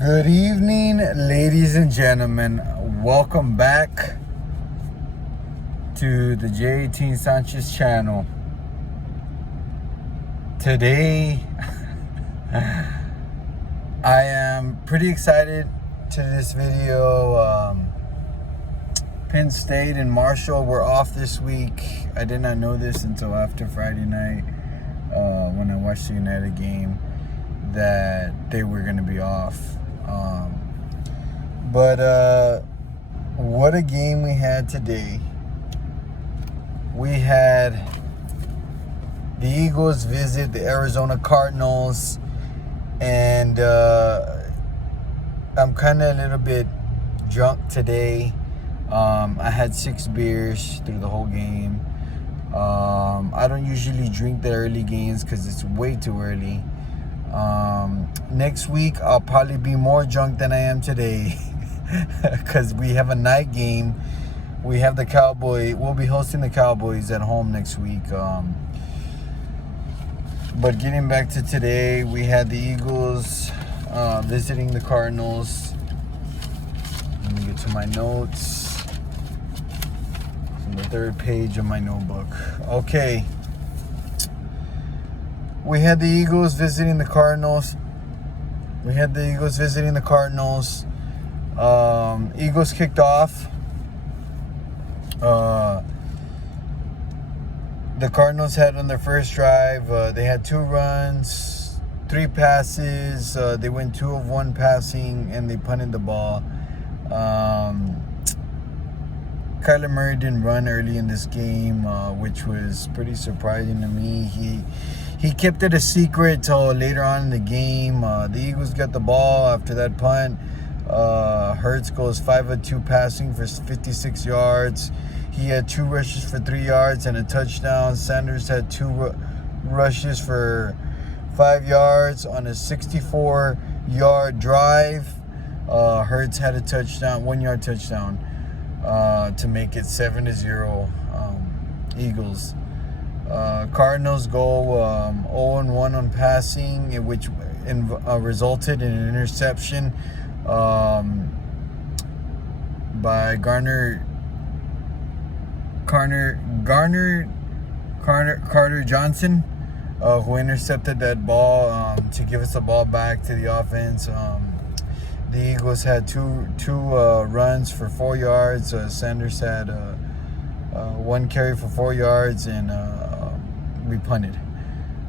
Good evening, ladies and gentlemen. Welcome back to the J18 Sanchez channel. Today, I am pretty excited to this video. Penn State and Marshall were off this week. I did not know this until after Friday night when I watched the United game, that they were going to be off. But what a game we had today. We had the Eagles visit the Arizona Cardinals, and I'm kind of a little bit drunk today. I had 6 beers through the whole game. I don't usually drink the early games because it's way too early. Next week I'll probably be more drunk than I am today because we have a night game. We have the Cowboys. We'll be hosting the Cowboys at home next week. But getting back to today, we had the Eagles visiting the Cardinals. Let me get to my notes. It's on the 3rd page of my notebook. Okay. We had the Eagles visiting the Cardinals. Eagles kicked off. The Cardinals had on their first drive, they had 2 runs, 3 passes. They went 2 of 1 passing, and they punted the ball. Kyler Murray didn't run early in this game, which was pretty surprising to me. He kept it a secret till later on in the game. The Eagles got the ball after that punt. Hurts goes 5 of 2 passing for 56 yards. He had 2 rushes for 3 yards and a touchdown. Sanders had 2 rushes for 5 yards on a 64-yard drive. Hurts had a touchdown, 1-yard touchdown, to make it 7-0 Eagles. Cardinals go 0-1 on passing, which resulted in an interception by Carter Johnson, who intercepted that ball to give us the ball back to the offense. The Eagles had two runs for 4 yards. Sanders had 1 carry for 4 yards, and we punted.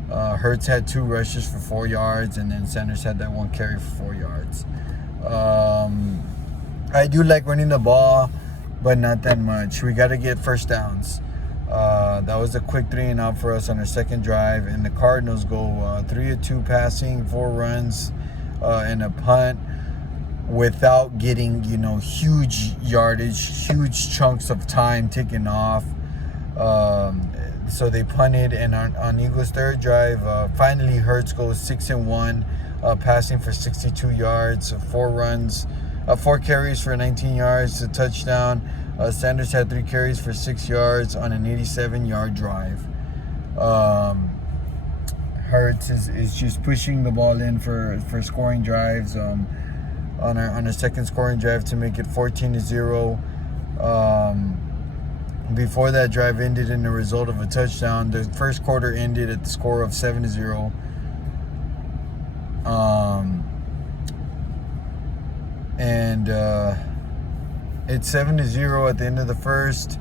Hurts had 2 rushes for 4 yards, and then Sanders had that 1 carry for 4 yards. I do like running the ball, but not that much. We got to get first downs. That was a quick 3-and-out for us on our second drive, and the Cardinals go 3 of 2 passing, 4 runs, and a punt, without getting, huge yardage, huge chunks of time taken off. So they punted, and on Eagles' 3rd drive, finally Hurts goes 6-1, passing for 62 yards, 4 carries for 19 yards, a touchdown. Sanders had 3 carries for 6 yards on an 87-yard drive. Hurts is just pushing the ball in for scoring drives. On our second scoring drive to make it 14-0. Before that drive ended in the result of a touchdown, the first quarter ended at the score of 7-0. It's 7-0 at the end of the first,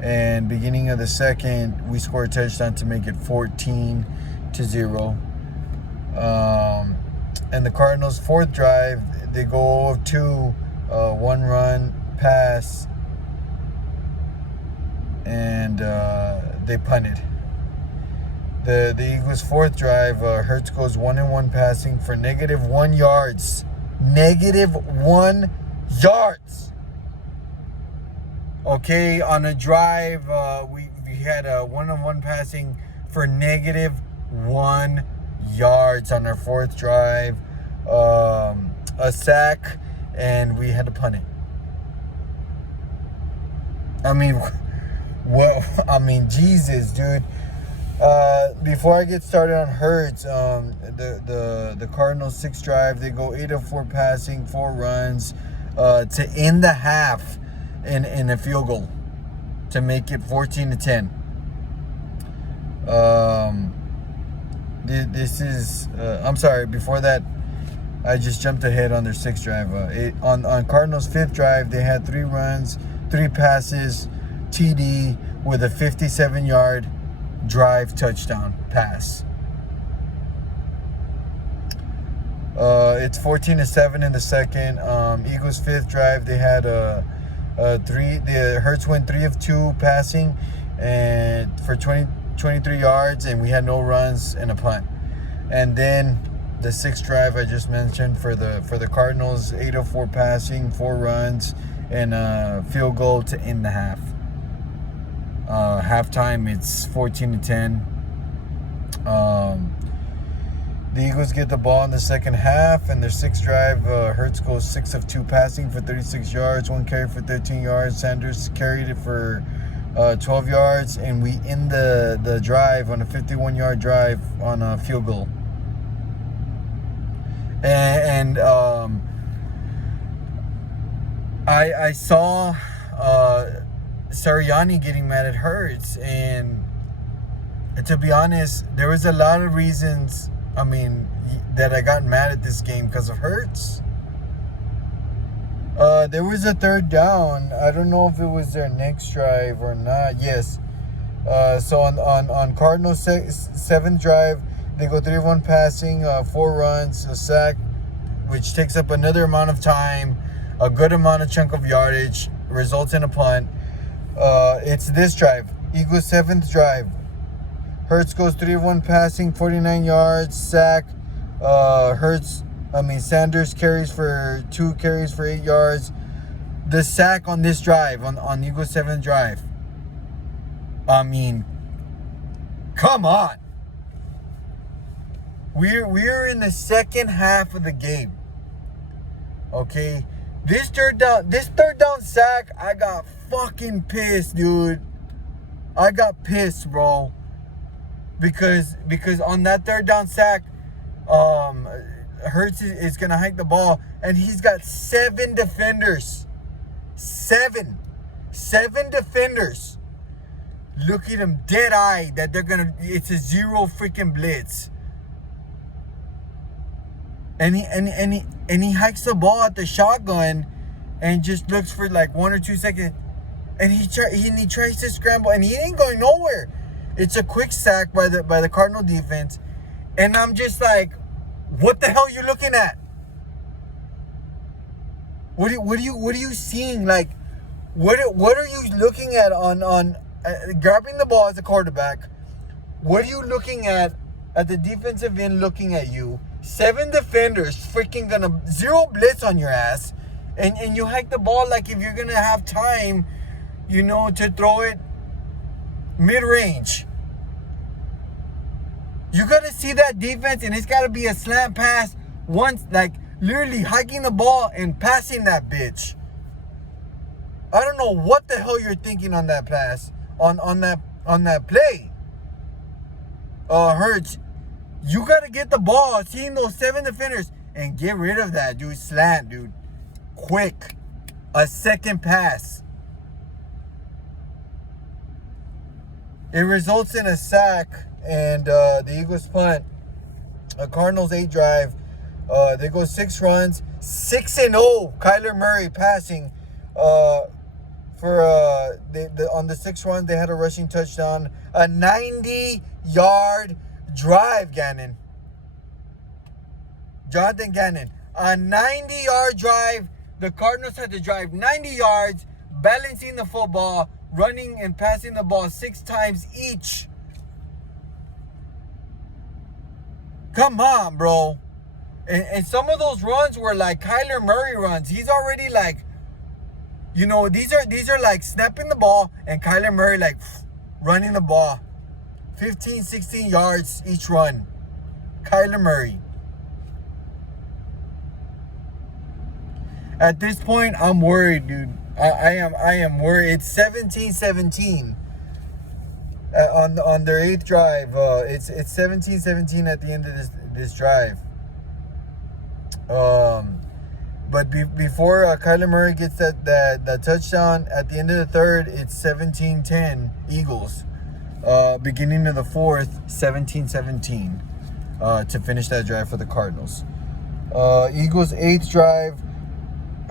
and beginning of the second, we scored a touchdown to make it 14-0. And the Cardinals' 4th drive, they go 2, 1 run, pass, and they punted. The Eagles' 4th drive, Hurts goes 1-1 passing for -1 yards. -1 yards. Okay, on a drive, we had a 1-1 passing for -1 yards on our 4th drive. A sack, and we had to punt it. I mean, Jesus, dude. Before I get started on Hurts, the Cardinals 6th drive, they go 8 of 4 passing, 4 runs, to end the half in a field goal to make it 14-10. This is I'm sorry. Before that, I just jumped ahead on their 6th drive. On Cardinals' 5th drive, they had 3 runs, 3 passes, TD with a 57-yard drive touchdown pass. It's 14-7 in the second. Eagles' 5th drive, they had the Hurts went 3 of 2 passing and for 23 yards, and we had no runs and a punt. And then the 6th drive I just mentioned for the Cardinals, 8 of 4 passing, 4 runs, and a field goal to end the half. Halftime, it's 14-10. The Eagles get the ball in the second half, and their 6th drive, Hurts goes 6 of 2 passing for 36 yards, 1 carry for 13 yards. Sanders carried it for 12 yards, and we end the drive on a 51-yard drive on a field goal. And I saw Sirianni getting mad at Hurts, and to be honest, there was a lot of reasons, that I got mad at this game because of Hurts. There was a 3rd down. I don't know if it was their next drive or not. Yes. So on Cardinals' 7th drive, they go 3 of 1 passing, 4 runs, a sack, which takes up another amount of time, a good amount of chunk of yardage, results in a punt. It's this drive, Eagles' 7th drive. Hurts goes 3 of 1 passing, 49 yards, sack. Sanders carries for 2 carries for 8 yards. The sack on this drive, on Eagles' 7th drive. Come on. We're in the second half of the game. Okay? This third down sack, I got fucking pissed, dude. I got pissed, bro. Because on that 3rd down sack, Hurts is gonna hike the ball, and he's got 7 defenders. 7 defenders. Look at him dead-eyed that it's a 0 freaking blitz. And he hikes the ball at the shotgun and just looks for like 1 or 2 seconds, and he tries to scramble, and he ain't going nowhere. It's a quick sack by the Cardinal defense, and I'm just like, what the hell are you looking at? What are you seeing? Like, what are you looking at on grabbing the ball as a quarterback? What are you looking at the defensive end looking at you? 7 defenders freaking gonna 0 blitz on your ass, and you hike the ball like if you're gonna have time, to throw it mid-range. You gotta see that defense, and it's gotta be a slant pass once, like literally hiking the ball and passing that bitch. I don't know what the hell you're thinking on that pass, on that play. Hurts, you gotta get the ball, seeing those 7 defenders, and get rid of that, dude. Slant, dude. Quick. A second pass. It results in a sack, and the Eagles punt. Cardinals 8 drive. They go 6 runs, 6-0. Kyler Murray passing. On the 6th run, they had a rushing touchdown. A 90-yard drive, Jonathan Gannon. A 90-yard drive. The Cardinals had to drive 90 yards, balancing the football, running and passing the ball 6 times each. Come on, bro. And some of those runs were like Kyler Murray runs. He's already like, these are like snapping the ball, and Kyler Murray like running the ball. 15, 16 yards each run. Kyler Murray. At this point, I'm worried, dude. I am worried. It's 17-17. on their 8th drive. It's 17-17 at the end of this drive. But before Kyler Murray gets that touchdown at the end of the third, it's 17-10 Eagles. Beginning of the fourth, 17-17 to finish that drive for the Cardinals. Eagles' 8th drive,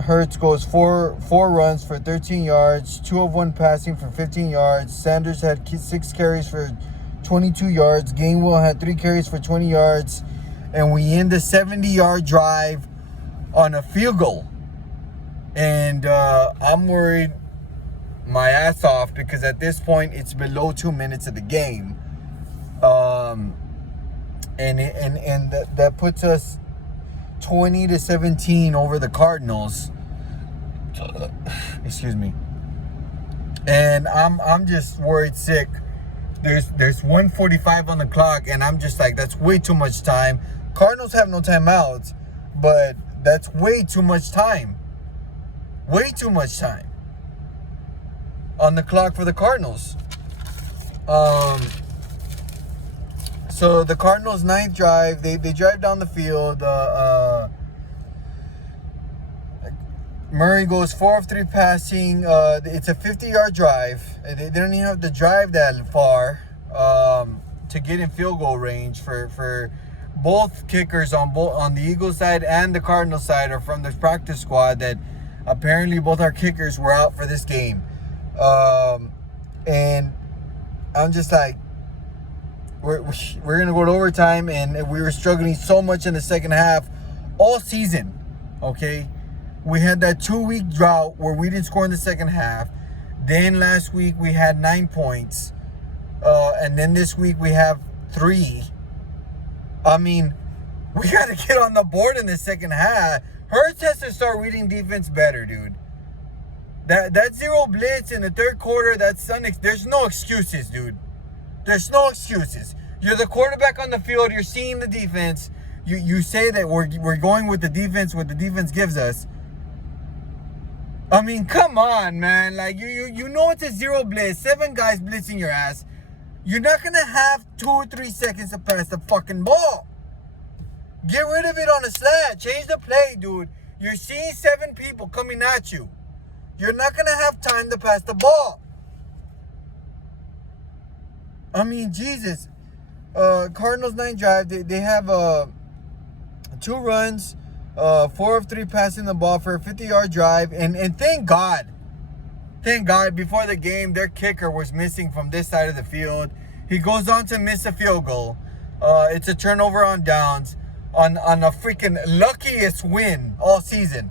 Hurts goes four runs for 13 yards, 2 of 1 passing for 15 yards. Sanders had 6 carries for 22 yards. Gainwell had 3 carries for 20 yards. And we end the 70-yard drive on a field goal. And I'm worried my ass off because at this point it's below 2 minutes of the game. And that puts us 20-17 over the Cardinals. Excuse me. And I'm just worried sick. There's 1:45 on the clock, and I'm just like, that's way too much time. Cardinals have no timeouts, but that's way too much time. Way too much time on the clock for the Cardinals. So the Cardinals' 9th drive, they drive down the field. Murray goes 4 of 3 passing. It's a 50-yard drive. They don't even have to drive that far to get in field goal range. For both kickers on the Eagles side and the Cardinals side are from the practice squad that apparently both our kickers were out for this game. And I'm just like, we're going to go to overtime, and we were struggling so much in the second half all season, okay? We had that 2-week drought where we didn't score in the second half. Then last week we had 9 points. And then this week we have 3. I mean, we got to get on the board in the second half. Hurts has to start reading defense better, dude. That 0 blitz in the third quarter, there's no excuses, dude. There's no excuses. You're the quarterback on the field. You're seeing the defense. You say that we're going with the defense, what the defense gives us. I mean, come on, man. Like, you know it's a 0 blitz. 7 guys blitzing your ass. You're not going to have 2 or 3 seconds to pass the fucking ball. Get rid of it on a slant. Change the play, dude. You're seeing 7 people coming at you. You're not going to have time to pass the ball. I mean, Jesus. Cardinals 9 drive. They have 2 runs. 4 of 3 passing the ball for a 50-yard drive. And thank God, before the game, their kicker was missing from this side of the field. He goes on to miss a field goal. It's a turnover on downs on a freaking luckiest win all season.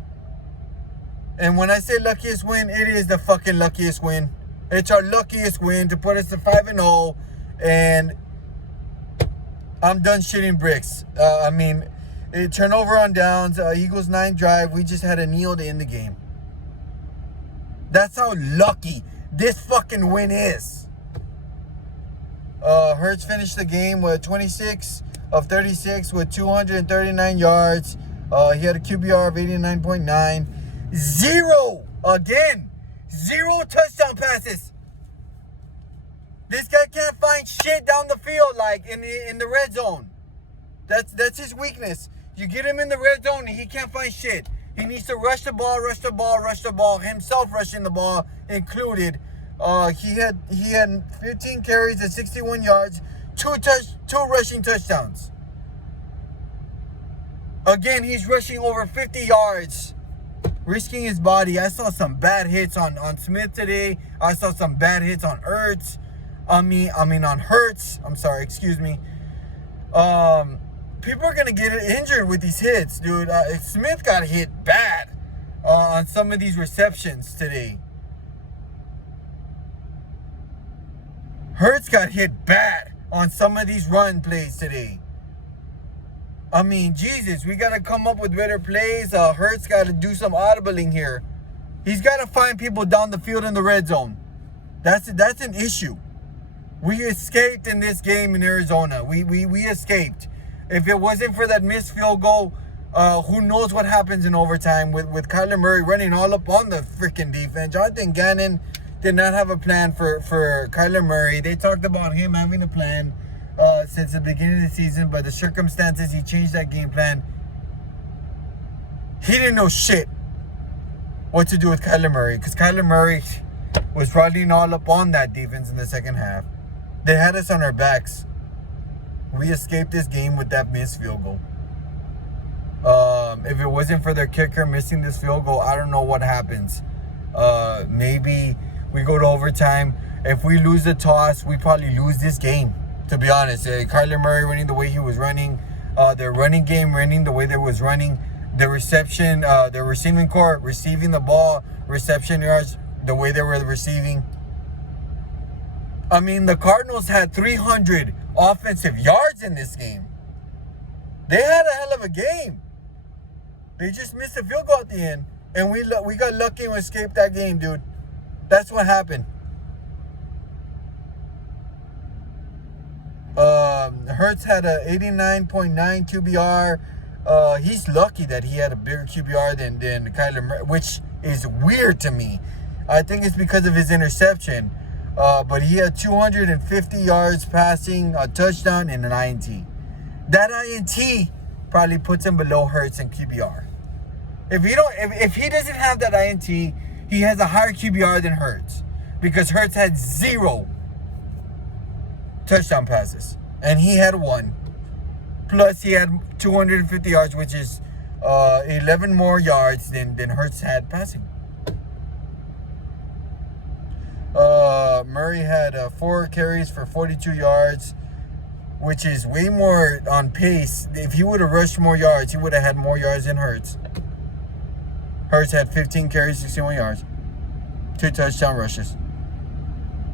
And when I say luckiest win, it is the fucking luckiest win. It's our luckiest win to put us to 5-0. And I'm done shitting bricks. I mean, turnover on downs, Eagles 9 drive. We just had a kneel to end the game. That's how lucky this fucking win is. Hurts finished the game with 26 of 36 with 239 yards. He had a QBR of 89.9. 0 touchdown passes. This guy can't find shit down the field, like in the red zone. That's his weakness. You get him in the red zone, and he can't find shit. He needs to rush the ball. Himself rushing the ball included. He had 15 carries at 61 yards, 2 rushing touchdowns. Again, he's rushing over 50 yards, risking his body. I saw some bad hits on Smith today. I saw some bad hits on Hurts. On Hurts. I'm sorry, excuse me. People are going to get injured with these hits, dude. Smith got hit bad on some of these receptions today. Hurts got hit bad on some of these run plays today. I mean, Jesus, we got to come up with better plays. Hurts got to do some audibling here. He's got to find people down the field in the red zone. That's an issue. We escaped in this game in Arizona. We escaped. If it wasn't for that missed field goal, who knows what happens in overtime with Kyler Murray running all up on the freaking defense. Jonathan Gannon did not have a plan for Kyler Murray. They talked about him having a plan since the beginning of the season, but the circumstances, he changed that game plan. He didn't know shit what to do with Kyler Murray, because Kyler Murray was running all up on that defense in the second half. They had us on our backs. We escaped this game with that missed field goal. If it wasn't for their kicker missing this field goal, I don't know what happens. Maybe we go to overtime. If we lose the toss, we probably lose this game, to be honest. Kyler Murray running the way he was running, their running game running the way they was running, the reception, the receiving core receiving the ball, reception yards the way they were receiving. I mean, the Cardinals had 300 offensive yards in this game. They had a hell of a game. They just missed a field goal at the end, and we got lucky and escaped that game, dude. That's what happened. Hurts had a 89.9 QBR. He's lucky that he had a bigger QBR than Kyler Murray, which is weird to me. I think it's because of his interception. But he had 250 yards passing, a touchdown, and an INT. That INT probably puts him below Hurts in QBR. If he doesn't have that INT, he has a higher QBR than Hurts, because Hurts had 0 touchdown passes, and he had 1. Plus, he had 250 yards, which is 11 more yards than Hurts had passing. Murray had 4 carries for 42 yards, which is way more on pace. If he would have rushed more yards, he would have had more yards than Hurts. Hurts had 15 carries, 61 yards, 2 touchdown rushes.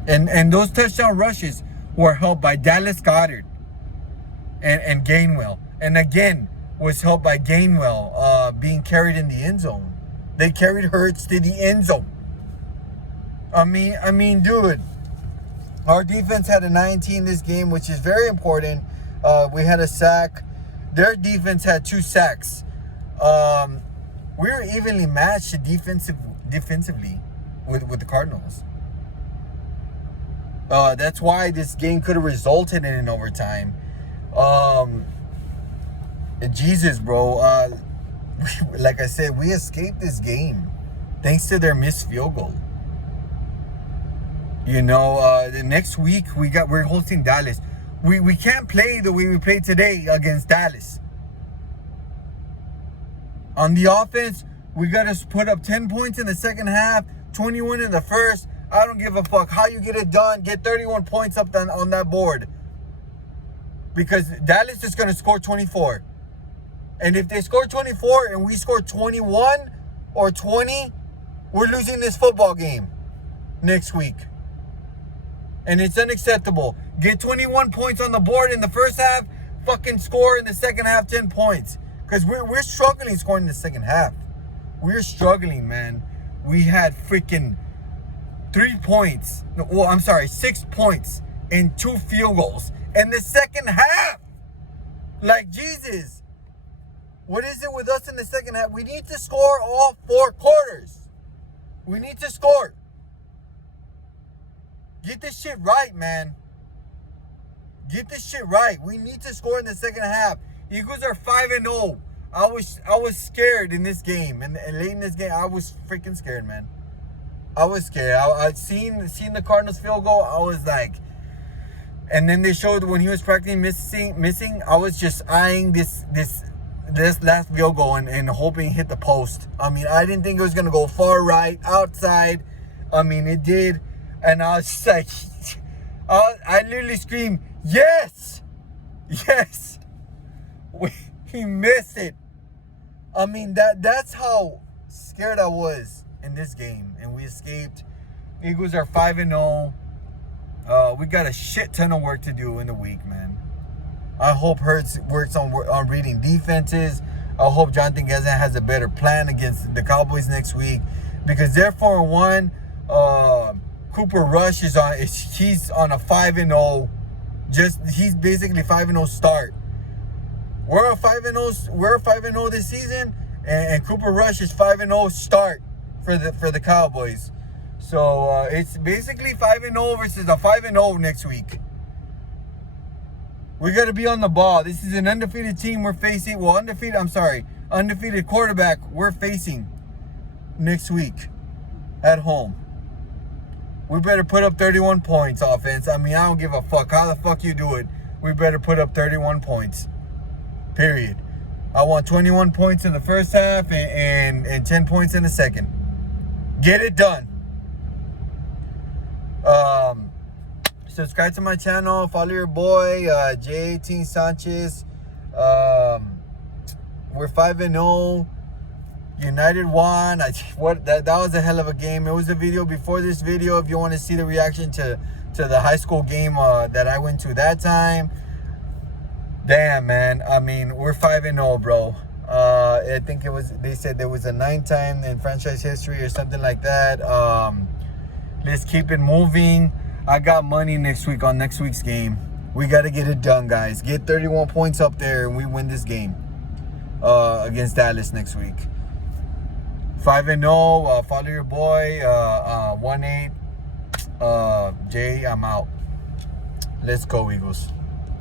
And those touchdown rushes were helped by Dallas Goedert and Gainwell. And again, was helped by Gainwell being carried in the end zone. They carried Hurts to the end zone. I mean, dude, our defense had a 19 in this game, which is very important. We had a sack. Their defense had 2 sacks. We were evenly matched defensively with the Cardinals. That's why this game could have resulted in an overtime. Jesus, bro. Like I said, we escaped this game thanks to their missed field goal. You know, the next week we're hosting Dallas. We can't play the way we played today against Dallas. On the offense, we got to put up 10 points in the second half, 21 in the first. I don't give a fuck how you get it done. Get 31 points up on that board. Because Dallas is going to score 24. And if they score 24 and we score 21 or 20, we're losing this football game next week. And it's unacceptable. Get 21 points on the board in the first half, fucking score in the second half 10 points. Because we're struggling scoring in the second half. We're struggling, man. We had freaking 6 points and 2 field goals in the second half. Like, Jesus. What is it with us in the second half? We need to score all 4 quarters. We need to score. Get this shit right, man. Get this shit right. We need to score in the second half. Eagles are 5-0. I was scared in this game, and late in this game, I was freaking scared, man. I was scared. I'd seen the Cardinals field goal. I was like, and then they showed when he was practicing missing. I was just eyeing this last field goal and hoping it hit the post. I mean, I didn't think it was gonna go far right, outside. I mean, it did, and I was just like, I literally screamed, yes, yes. He missed it. I mean, that's how scared I was in this game, and we escaped. Eagles are 5-0. We got a shit ton of work to do in the week, man. I hope Hurts works on reading defenses. I hope Jonathan Gazan has a better plan against the Cowboys next week, because they're 4-1. Cooper Rush he's on a 5-0. He's basically 5-0 start. We're a 5-0 this season, and Cooper Rush is 5-0 start for the Cowboys. So it's basically 5-0 versus a 5-0 next week. We got to be on the ball. This is an undefeated team we're facing. Well, undefeated quarterback we're facing next week at home. We better put up 31 points, offense. I mean, I don't give a fuck how the fuck you do it. We better put up 31 points. Period. I want 21 points in the first half and 10 points in the second. Get it done. Subscribe to my channel. Follow your boy, J18 Sanchez. We're 5-0. United won. That was a hell of a game. It was a video before this video if you want to see the reaction to the high school game that I went to that time. Damn, man. I mean, we're 5-0, bro. I think they said there was a 9th time in franchise history or something like that. Let's keep it moving. I got money next week on next week's game. We got to get it done, guys. Get 31 points up there and we win this game against Dallas next week. 5-0. Follow your boy. 1-8. Jay, I'm out. Let's go, Eagles.